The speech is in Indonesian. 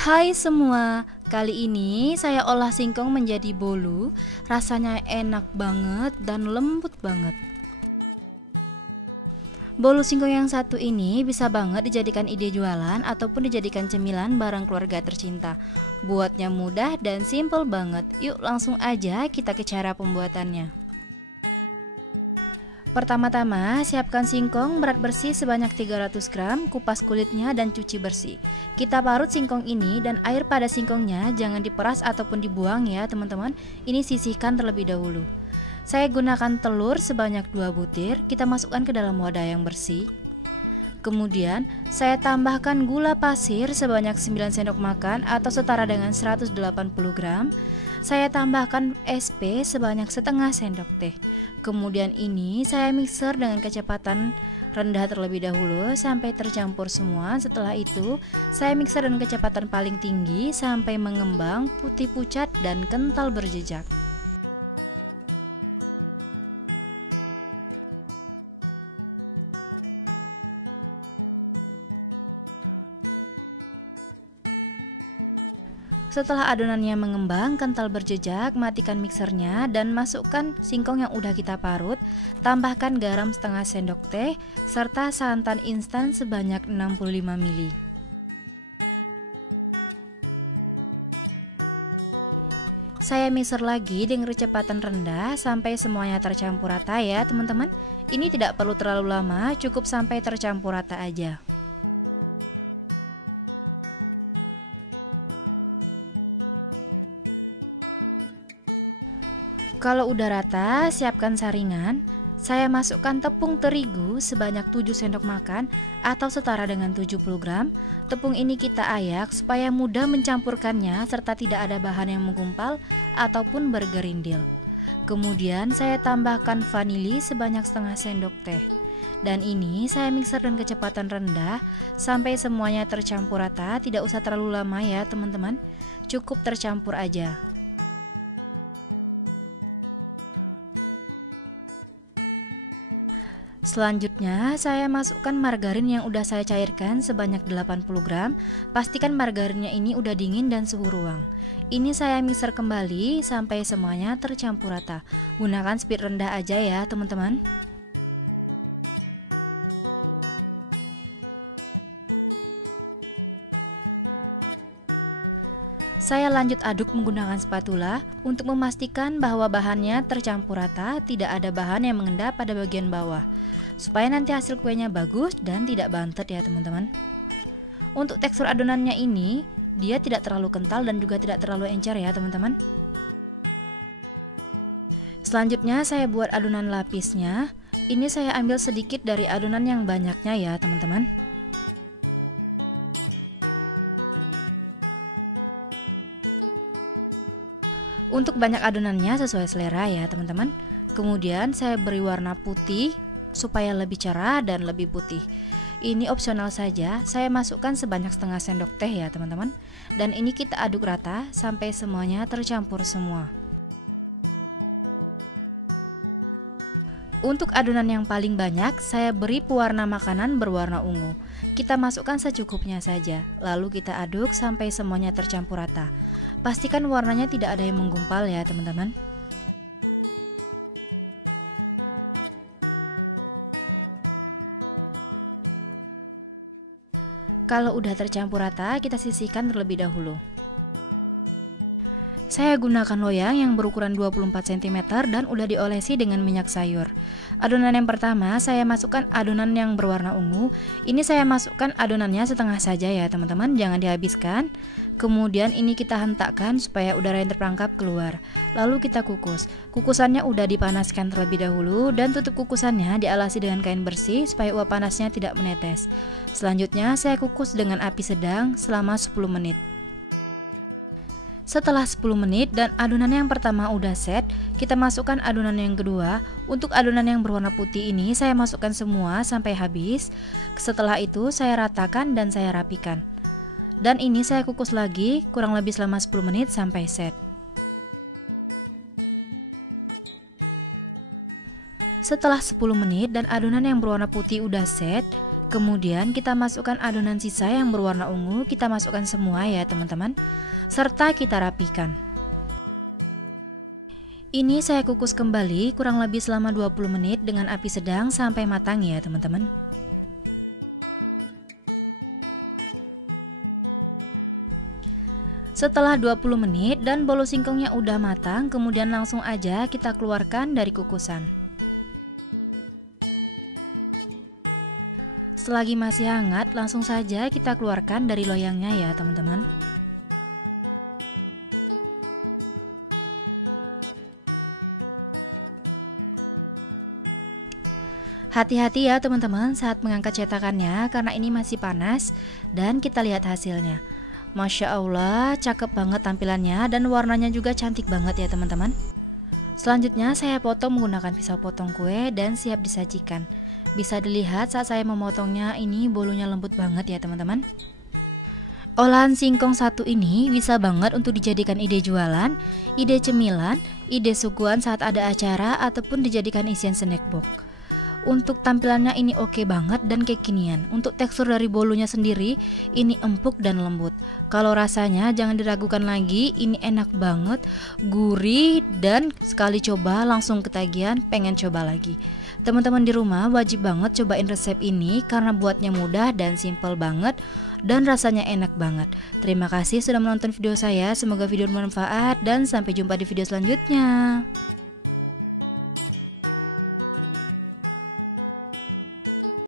Hai semua, kali ini saya olah singkong menjadi bolu. Rasanya enak banget dan lembut banget. Bolu singkong yang satu ini bisa banget dijadikan ide jualan ataupun dijadikan cemilan bareng keluarga tercinta. Buatnya mudah dan simple banget. Yuk langsung aja kita ke cara pembuatannya. Pertama-tama, siapkan singkong berat bersih sebanyak 300 gram, kupas kulitnya dan cuci bersih. Kita parut singkong ini dan air pada singkongnya jangan diperas ataupun dibuang ya teman-teman. Ini sisihkan terlebih dahulu. Saya gunakan telur sebanyak 2 butir, kita masukkan ke dalam wadah yang bersih. Kemudian, saya tambahkan gula pasir sebanyak 9 sendok makan atau setara dengan 180 gram. Saya tambahkan SP sebanyak setengah sendok teh. Kemudian ini saya mixer dengan kecepatan rendah terlebih dahulu sampai tercampur semua. Setelah itu, saya mixer dengan kecepatan paling tinggi sampai mengembang, putih pucat dan kental berjejak. Setelah adonannya mengembang, kental berjejak, matikan mixernya dan masukkan singkong yang udah kita parut. Tambahkan garam setengah sendok teh serta santan instan sebanyak 65 ml. Saya mixer lagi dengan kecepatan rendah sampai semuanya tercampur rata ya teman-teman. Ini tidak perlu terlalu lama, cukup sampai tercampur rata aja. Kalau udah rata, siapkan saringan. Saya masukkan tepung terigu sebanyak 7 sendok makan atau setara dengan 70 gram. Tepung ini kita ayak supaya mudah mencampurkannya serta tidak ada bahan yang menggumpal ataupun bergerindil. Kemudian saya tambahkan vanili sebanyak setengah sendok teh. Dan ini saya mixer dengan kecepatan rendah sampai semuanya tercampur rata. Tidak usah terlalu lama ya teman-teman, cukup tercampur aja. Selanjutnya, saya masukkan margarin yang udah saya cairkan sebanyak 80 gram. Pastikan margarinnya ini udah dingin dan suhu ruang. Ini saya mixer kembali sampai semuanya tercampur rata. Gunakan speed rendah aja ya, teman-teman. Saya lanjut aduk menggunakan spatula untuk memastikan bahwa bahannya tercampur rata, tidak ada bahan yang mengendap pada bagian bawah. Supaya nanti hasil kuenya bagus dan tidak bantet ya teman-teman. Untuk tekstur adonannya ini, dia tidak terlalu kental dan juga tidak terlalu encer ya teman-teman. Selanjutnya saya buat adonan lapisnya. Ini saya ambil sedikit dari adonan yang banyaknya ya teman-teman. Untuk banyak adonannya sesuai selera ya teman-teman. Kemudian saya beri warna putih supaya lebih cerah dan lebih putih. Ini opsional saja, saya masukkan sebanyak setengah sendok teh ya teman-teman. Dan ini kita aduk rata sampai semuanya tercampur semua. Untuk adonan yang paling banyak, saya beri pewarna makanan berwarna ungu. Kita masukkan secukupnya saja, lalu kita aduk sampai semuanya tercampur rata. Pastikan warnanya tidak ada yang menggumpal ya teman-teman. Kalau udah tercampur rata, kita sisihkan terlebih dahulu. Saya gunakan loyang yang berukuran 24 cm dan udah diolesi dengan minyak sayur. Adonan yang pertama, saya masukkan adonan yang berwarna ungu. Ini saya masukkan adonannya setengah saja ya teman-teman, jangan dihabiskan. Kemudian ini kita hentakkan supaya udara yang terperangkap keluar. Lalu kita kukus. Kukusannya udah dipanaskan terlebih dahulu dan tutup kukusannya dialasi dengan kain bersih supaya uap panasnya tidak menetes. Selanjutnya saya kukus dengan api sedang selama 10 menit. Setelah 10 menit dan adonan yang pertama udah set, kita masukkan adonan yang kedua. Untuk adonan yang berwarna putih ini saya masukkan semua sampai habis. Setelah itu saya ratakan dan saya rapikan. Dan ini saya kukus lagi kurang lebih selama 10 menit sampai set. Setelah 10 menit dan adonan yang berwarna putih udah set, Kemudian kita masukkan adonan sisa yang berwarna ungu, kita masukkan semua ya teman-teman, serta kita rapikan. Ini saya kukus kembali kurang lebih selama 20 menit dengan api sedang sampai matang ya teman-teman. Setelah 20 menit dan bolu singkongnya udah matang, kemudian langsung aja kita keluarkan dari kukusan. Selagi masih hangat, langsung saja kita keluarkan dari loyangnya ya teman-teman. Hati-hati ya teman-teman saat mengangkat cetakannya karena ini masih panas, dan kita lihat hasilnya. Masya Allah, cakep banget tampilannya dan warnanya juga cantik banget ya teman-teman. Selanjutnya saya potong menggunakan pisau potong kue dan siap disajikan. Bisa dilihat saat saya memotongnya, ini bolunya lembut banget ya teman-teman. Olahan singkong satu ini bisa banget untuk dijadikan ide jualan, ide cemilan, ide suguhan saat ada acara, ataupun dijadikan isian snack box. Untuk tampilannya ini oke banget dan kekinian. Untuk tekstur dari bolunya sendiri ini empuk dan lembut. Kalau rasanya jangan diragukan lagi, ini enak banget, gurih, dan sekali coba langsung ketagihan pengen coba lagi. Teman-teman di rumah wajib banget cobain resep ini karena buatnya mudah dan simple banget dan rasanya enak banget. Terima kasih sudah menonton video saya, semoga video bermanfaat dan sampai jumpa di video selanjutnya.